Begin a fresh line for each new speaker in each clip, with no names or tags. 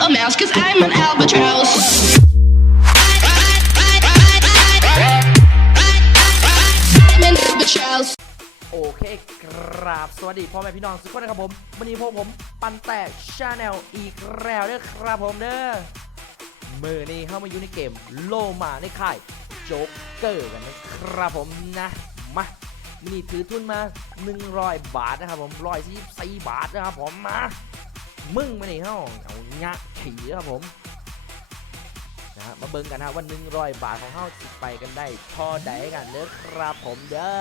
a mouse, cause I'm an albatross. I'm an albatross.
โอเคกราบสวัสดีพ่อแม่พี่น้องทุกคนนะครับผมวันนี้พวกผมปันแตกชาแนลอีกแล้วเด้อครับผมเด้อมือนี้เข้ามาอยู่ในเกมโลมาในค่ายโจ๊กเกอร์กันนะครับผมนะมานี่ถือทุนมา 100 บาทนะครับผมร้อยสี่บาทนะครับผมมา มึงมานี่เขาเอางะขี่ครับผมนะฮะมาเบิ่งกันนะว่า100บาทของเข้าสิไปกันได้พอใดกันเด้อครับผมเด้อ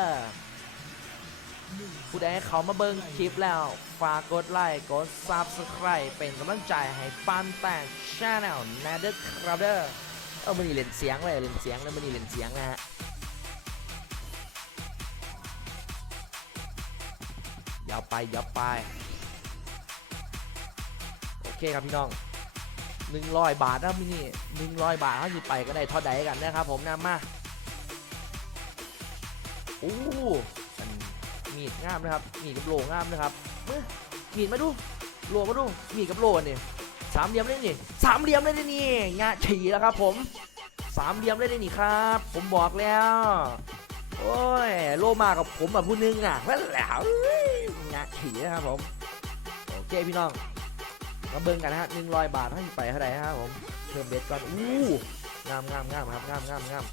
ผู้ใดเขามาเบิ่งคลิปแล้ว ฝากกดไลค์กด Subscribe เป็นกำลังใจให้ปันแตกชาแนลนะเด้อครับเด้อเออมันนี่เล่นเสียงเลยเล่นเสียงแล้วมันนี่เล่นเสียงนะฮะยาวไปยาวไป เคครับพี่น้อง100บาทนะมินี่100บาทเขาสิไปก็ได้ท่าใดกันนะครับผมนะมาโอ้มันมีดงามนะครับ มีดกับโลงามนะครับเอ้ยมีดมาดู โลมาดู มีดกับโลนี่สามเหลี่ยมเลยนี่สามเหลี่ยมเลยนี่งาฉีแล้วครับ ผมสามเหลี่ยมเลยนี่ครับ ผมบอกแล้ว โอ้ย โลมากับผมแบบผู้นึงอะนั่นแหละเอ้ยงาฉีนะครับผม โอเคพี่น้อง มาเบิ่งกันนะฮะหนึ่งร้อยบาทให้ไปเท่าไหร่ครับผมเพิ่มเบ็ดก่อนอู้งามงามงามครับงามงามงาม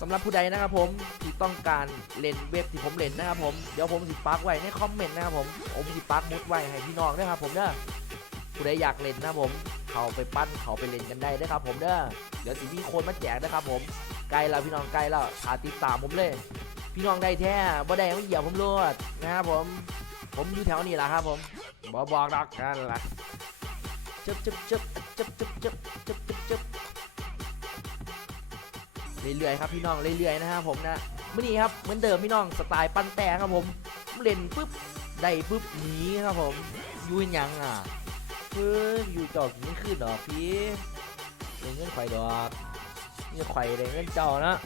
สำหรับผู้ใดนะครับผมที่ต้องการเล่นเว็บที่ผมเล่นนะครับผมเดี๋ยวผมสิปักไว้ในคอมเมนต์นะครับผมผมสิปักมุดไว้ให้พี่น้องด้วยครับผมเด้อผู้ใดอยากเล่นนะครับผมเขาไปปั้นเขาไปเล่นกันได้นะครับผมเด้อเดี๋ยวสิมีคนมาแจกนะครับผมใกล้แล้วพี่น้องใกล้แล้วขาติดตามผมเลย พี่น้องได้แท้บ่ได้ไม่เหยียบผมรวดนะครับผม ผมอยู่แถวนี้แหละครับผมบอบอกดอกกันละจึบจึบจึบจึบจึบจึบจึบจึบจึบเรื่อยๆครับพี่น้องเรื่อยๆนะครับผมนะมื่อนี้ครับเหมือนเดิมพี่น้องสไตล์ปั้นแต่ครับผมเล่นปุ๊บได้ปุ๊บหนีครับผมยูนหยังอะเฮ้ยอยู่จอกนี่ขึ้นดอพี่เล่นเงินไข่ดอกนี่ไข่ได้เงินเจ้านะ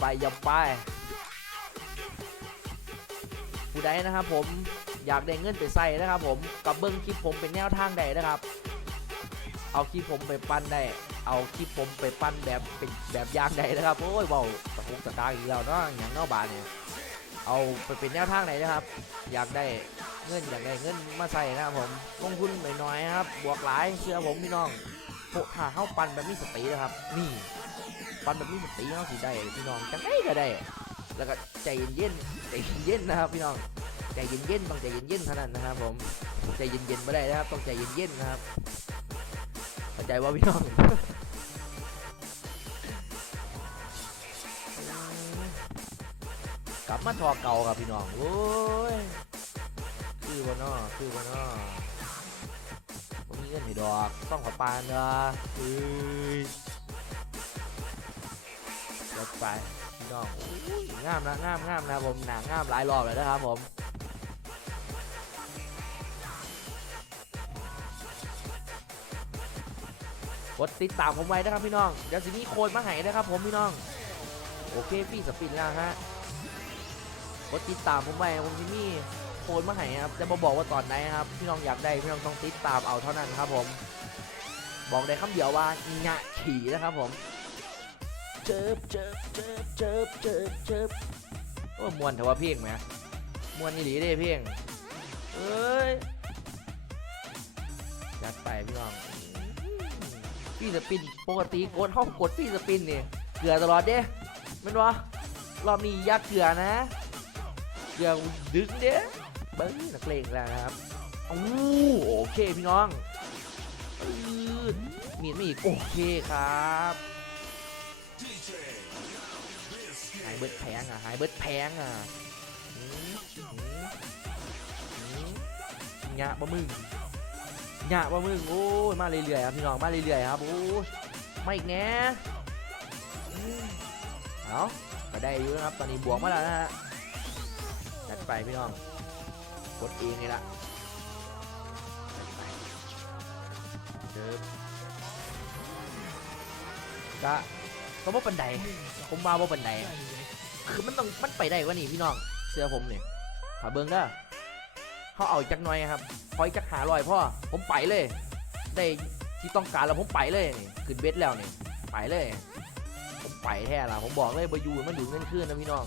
ไปอย่าไปผู้ใดนะครับผมอยากได้เงินไปใส่นะครับผมกับเบิ้งคลิปผมเป็นแนวทางใดนะครับ เอาคลิปผมไปปั้นได้ เอาคลิปผมไปปั้นแบบเป็นแบบยางใดนะครับโอ้ยเบาตะคุกตะกางอีกแล้วเนาะอย่างเนอกบานเนี่ยเอาไปเป็นแนวทางไหนนะครับ อยากได้เงินอยากได้เงินมาใส่นะครับผมลงทุนหน่อยๆครับบวกหลายเชื่อผมพี่น้องโหถ้าเข้าปั้นแบบมีสตินะครับ นี่ ปันแบบมีสติเขาสิได้พี่น้องจังได้ก็ได้ แล้วก็ใจเย็นๆใจเย็นๆนะครับพี่น้องใจเย็นๆต้องใจเย็นๆเท่านั้นนะครับผมใจเย็นๆไม่ได้นะครับต้องใจเย็นๆนะครับเข้าใจว่าพี่น้องกลับมาทอเก่าครับพี่น้องโอ้ยคือบ่นอคือบ่นอผมมีเงินให้ดอกต้องขอปานเด้อเฮ้ย รถไปพี่น้องงามนะงามงามนะผมหนังามหลายรอบเลยนะครับผมกดติดตามผมไว้นะครับพี่น้องเดี๋ยวสิมีโคนมาให้นะครับผมพี่น้องโอเคพี่สปินแล้วฮะกดติดตามผมไว้ผมจะมีโคนมาให้ครับจะมาบอกว่าตอนไหนครับพี่น้องอยากได้พี่น้องต้องติดตามเอาเท่านั้นครับผม บอกได้คำเดียวว่างะขี่นะครับผม เจิบเจิบเจิบเจิบเจิบเจิบโอ้มวนแต่ว่าเพลงไหมมวนอีหลีเด้เพลงเอ้ยยัดไปพี่น้องพี่สปินปกติกดห้องกดพี่สปินนี่เกลือตลอดเด้แมันวะรอบนี้ยักเกลือนะเกลือดึงเด้เบิ้งนักเลงแล้วนะครับอู้โอเคพี่น้องอืดมีดไม่อีกโอเคครับ หายเบิดแพงอะหายเบิดแพงอะอืมอืมอืมงะบะมึงหยะว่ามึงโอ้ยมาเรื่อยๆครับพี่น้องมาเรื่อยๆครับโอ้ยมาอีกแน่เอาก็ได้อยู่นะครับตอนนี้บวกมาแล้วนะฮะจัดไปพี่น้องกดเองเลยละจัดไปเดิมกะ ก็บ่ปันไดผมมาบ่ปันไดคือมันต้องมันไปได้กว่านี่พี่น้องเสื้อผมเนี่ยถาเบิ้งเด้อเขาเอาจักหน่อยครับพอยจักหาลอยพ่อผมไปเลย ได้ที่ต้องการแล้วผมไปเลยนี่ขึ้นเบ็ดแล้วนี่ไปเลย ผมไปแท้ละผมบอกเลยบอยูมันดูดเงินขึ้นนะพี่น้อง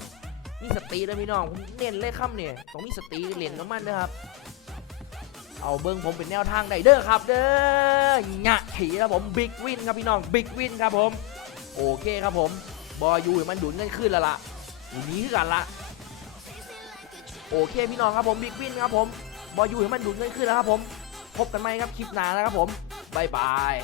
มีสตินะพี่น้องผมเน้นเลยคำเนี่ยต้องมีสติเล่นกับมันนะครับ เอาเบิ้งผมเป็นแนวทางไดเด้อครับ เด้อหยะถีครับผมบิ๊กวินครับพี่น้องบิ๊กวินครับผม โอเคครับผม บอยูมันดุนเงินขึ้นแล้วล่ะหนี้คือกันละ โอเคพี่น้องครับผมบิ๊กวินครับผม บอยูมันดุนเงินขึ้นแล้วครับผม พบกันไหมครับคลิปหน้านะครับผมบายบาย